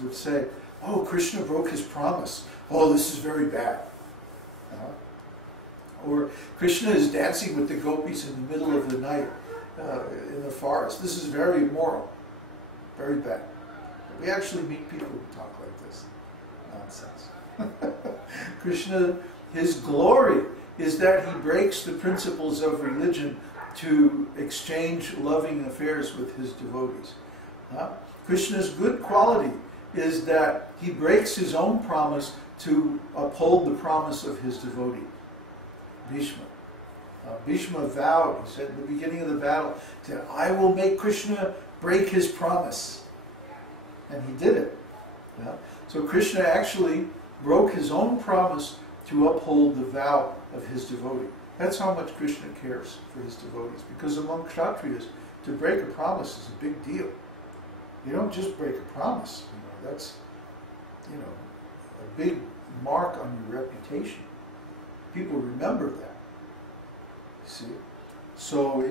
would say, oh, Krishna broke his promise. Oh, this is very bad. Or Krishna is dancing with the gopis in the middle of the night in the forest. This is very immoral, very bad. But we actually meet people who talk like this. Nonsense. Krishna, his glory is that he breaks the principles of religion to exchange loving affairs with his devotees. Krishna's good quality is that he breaks his own promise to uphold the promise of his devotee. Bhishma. Bhishma vowed, he said at the beginning of the battle, that I will make Krishna break his promise. And he did it. So Krishna actually broke his own promise to uphold the vow of his devotee. That's how much Krishna cares for his devotees. Because among Kshatriyas, to break a promise is a big deal. You don't just break a promise. That's, a big mark on your reputation. People remember that. See? So,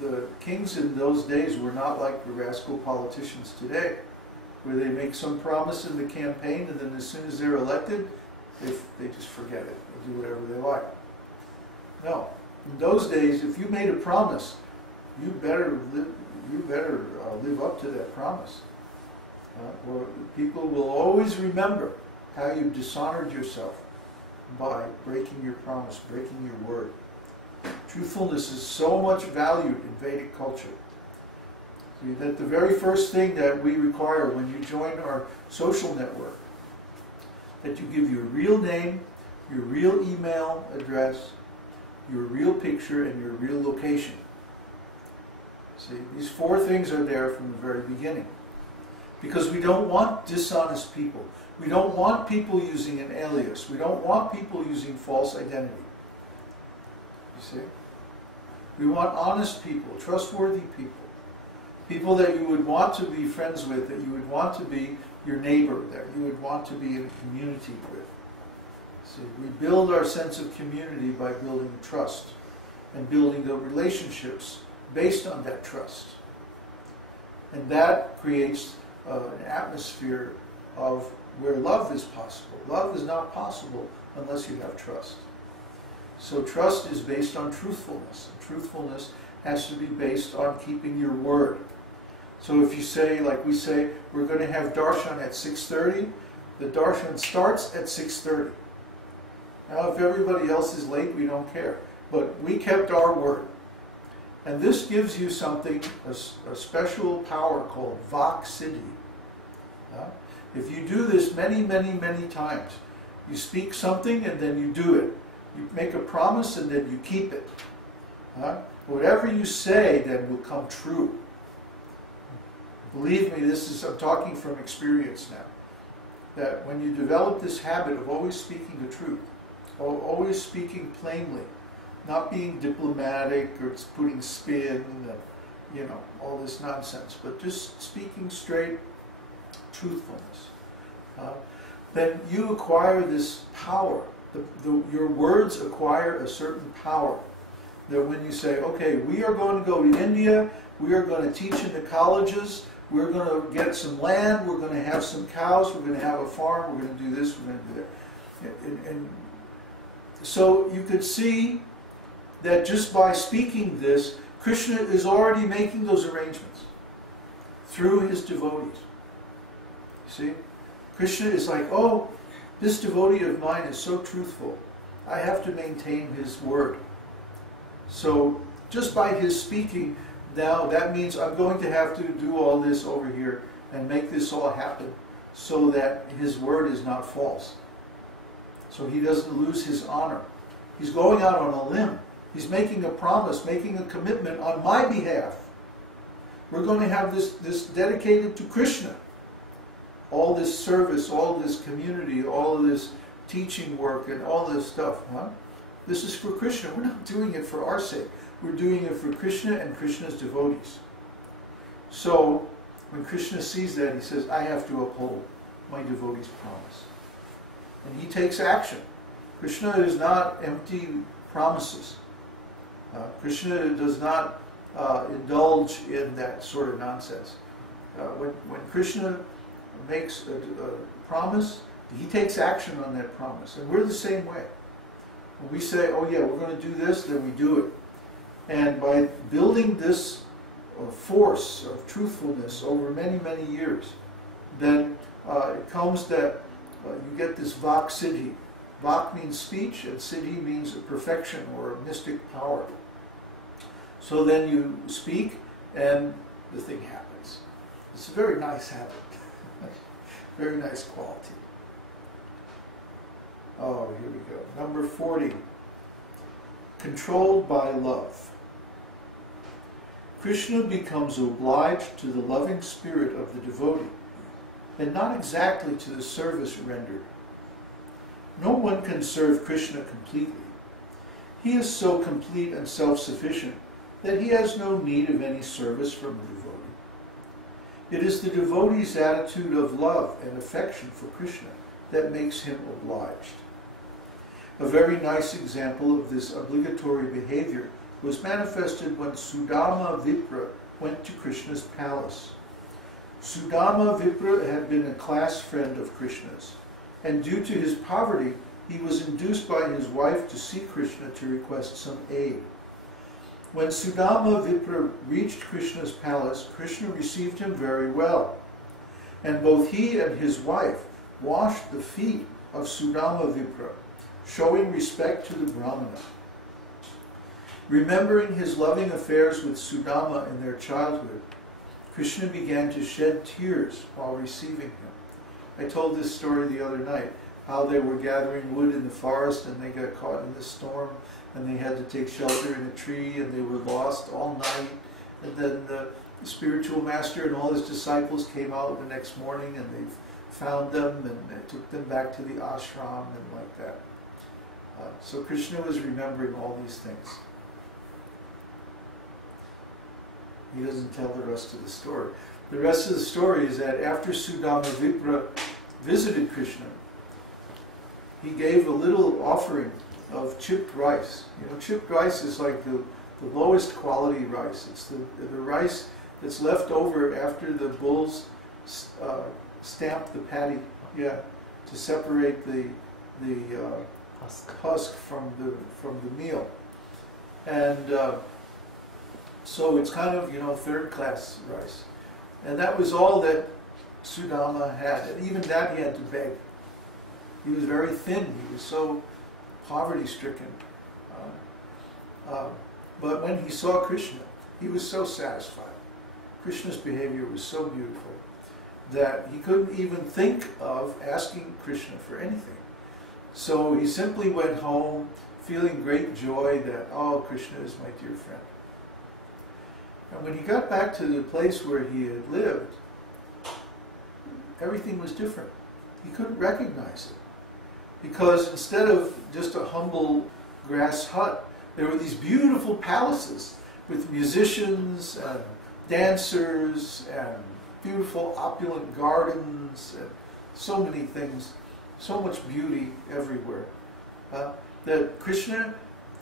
the kings in those days were not like the rascal politicians today, where they make some promise in the campaign and then as soon as they're elected, they just forget it. They do whatever they like. No. In those days, if you made a promise, you better live up to that promise. Or people will always remember how you dishonored yourself by breaking your promise, breaking your word. Truthfulness is so much valued in Vedic culture. See, that the very first thing that we require when you join our social network, that you give your real name, your real email address, your real picture, and your real location. See, these 4 things are there from the very beginning. Because we don't want dishonest people. We don't want people using an alias. We don't want people using false identity. You see? We want honest people, trustworthy people. People that you would want to be friends with, that you would want to be your neighbor, that you would want to be in a community with. See, we build our sense of community by building trust and building the relationships based on that trust. And that creates an atmosphere of where love is possible. Love is not possible unless you have trust. So trust is based on truthfulness. And truthfulness has to be based on keeping your word. So if you say, like we say, we're going to have Darshan at 6:30, the Darshan starts at 6:30. Now if everybody else is late, we don't care. But we kept our word. And this gives you something, a special power called Vak Siddhi. If you do this many, many, many times, you speak something and then you do it. You make a promise and then you keep it. Whatever you say then will come true. Believe me, I'm talking from experience now. That when you develop this habit of always speaking the truth, or always speaking plainly, not being diplomatic or putting spin and, all this nonsense, but just speaking straight truthfulness, then you acquire this power. Your words acquire a certain power. That when you say, okay, we are going to go to India, we are going to teach in the colleges, we're going to get some land, we're going to have some cows, we're going to have a farm, we're going to do this, we're going to do that. And so you could see that just by speaking this, Krishna is already making those arrangements through his devotees. See? Krishna is like, oh, this devotee of mine is so truthful. I have to maintain his word. So just by his speaking, now that means I'm going to have to do all this over here and make this all happen so that his word is not false. So he doesn't lose his honor. He's going out on a limb. He's making a promise, making a commitment on my behalf. We're going to have this dedicated to Krishna. All this service, all this community, all of this teaching work and all this stuff. This is for Krishna. We're not doing it for our sake. We're doing it for Krishna and Krishna's devotees. So when Krishna sees that, he says, I have to uphold my devotee's promise. And he takes action. Krishna is not empty promises. Krishna does not indulge in that sort of nonsense. When Krishna makes a promise, he takes action on that promise. And we're the same way. When we say, oh yeah, we're going to do this, then we do it. And by building this force of truthfulness over many, many years, then it comes that you get this Vak Siddhi. Vak means speech, and Siddhi means perfection or mystic power. So then you speak, and the thing happens. It's a very nice habit. Very nice quality. Oh, here we go. Number 40. Controlled by love. Kṛṣṇa becomes obliged to the loving spirit of the devotee, and not exactly to the service rendered. No one can serve Kṛṣṇa completely. He is so complete and self-sufficient that he has no need of any service from the devotee. It is the devotee's attitude of love and affection for Kṛṣṇa that makes him obliged. A very nice example of this obligatory behavior was manifested when Sudama Vipra went to Kṛṣṇa's palace. Sudama Vipra had been a class friend of Kṛṣṇa's, and due to his poverty, he was induced by his wife to see Kṛṣṇa to request some aid. When Sudama Vipra reached Kṛṣṇa's palace, Kṛṣṇa received him very well, and both he and his wife washed the feet of Sudama Vipra, showing respect to the Brahmana. Remembering his loving affairs with Sudama in their childhood, Kṛṣṇa began to shed tears while receiving him. I told this story the other night, how they were gathering wood in the forest and they got caught in the storm and they had to take shelter in a tree and they were lost all night. And then the spiritual master and all his disciples came out the next morning and they found them and they took them back to the ashram and like that. So Kṛṣṇa was remembering all these things. He doesn't tell the rest of the story. The rest of the story is that after Sudama Vipra visited Kṛṣṇa, he gave a little offering of chipped rice. You know, chipped rice is like the lowest quality rice. It's the rice that's left over after the bulls stamp the paddy, to separate the husk from the meal. And so it's kind of, third-class rice. And that was all that Sudama had. And even that he had to beg. He was very thin. He was so poverty-stricken. But when he saw Kṛṣṇa, he was so satisfied. Kṛṣṇa's behavior was so beautiful that he couldn't even think of asking Kṛṣṇa for anything. So he simply went home feeling great joy that, oh, Kṛṣṇa is my dear friend. And when he got back to the place where he had lived, everything was different. He couldn't recognize it. Because instead of just a humble grass hut, there were these beautiful palaces with musicians and dancers and beautiful opulent gardens and so many things, so much beauty everywhere. That Kṛṣṇa,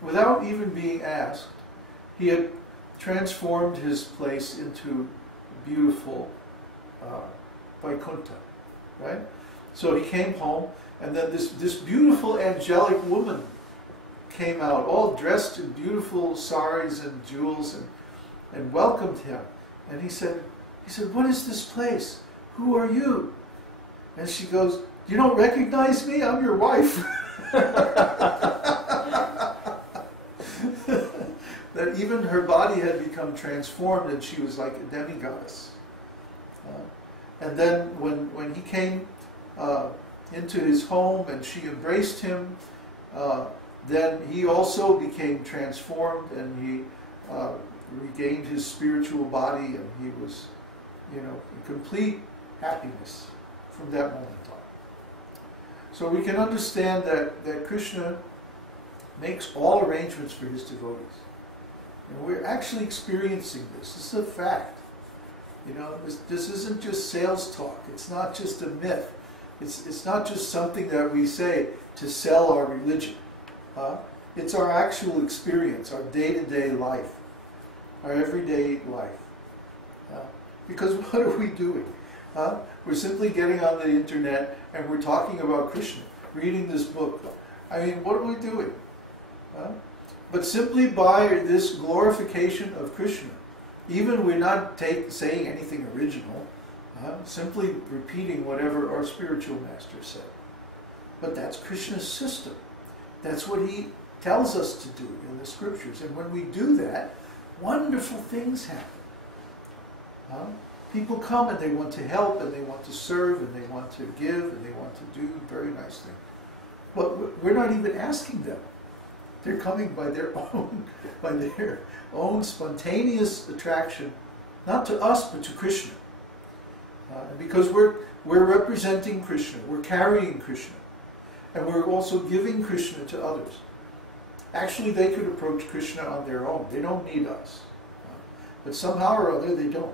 without even being asked, he had transformed his place into beautiful Vaikuntha, right? So he came home, and then this beautiful angelic woman came out, all dressed in beautiful saris and jewels, and welcomed him. And he said, what is this place? Who are you? And she goes, you don't recognize me? I'm your wife. That even her body had become transformed and she was like a demigoddess. And then when he came into his home and she embraced him, then he also became transformed and he regained his spiritual body and he was, in complete happiness from that moment on. So we can understand that Kṛṣṇa makes all arrangements for his devotees. And we're actually experiencing this. This is a fact. This isn't just sales talk. It's not just a myth. It's not just something that we say to sell our religion. It's our actual experience, our day-to-day life, our everyday life. Because what are we doing? We're simply getting on the internet and we're talking about Kṛṣṇa, reading this book. I mean, what are we doing? But simply by this glorification of Kṛṣṇa, even we're not saying anything original, simply repeating whatever our spiritual master said. But that's Kṛṣṇa's system. That's what he tells us to do in the scriptures. And when we do that, wonderful things happen. People come and they want to help and they want to serve and they want to give and they want to do very nice things. But we're not even asking them. They're coming by their own spontaneous attraction, not to us but to Kṛṣṇa. Because we're representing Kṛṣṇa, we're carrying Kṛṣṇa, and we're also giving Kṛṣṇa to others. Actually, they could approach Kṛṣṇa on their own. They don't need us. But somehow or other, they don't.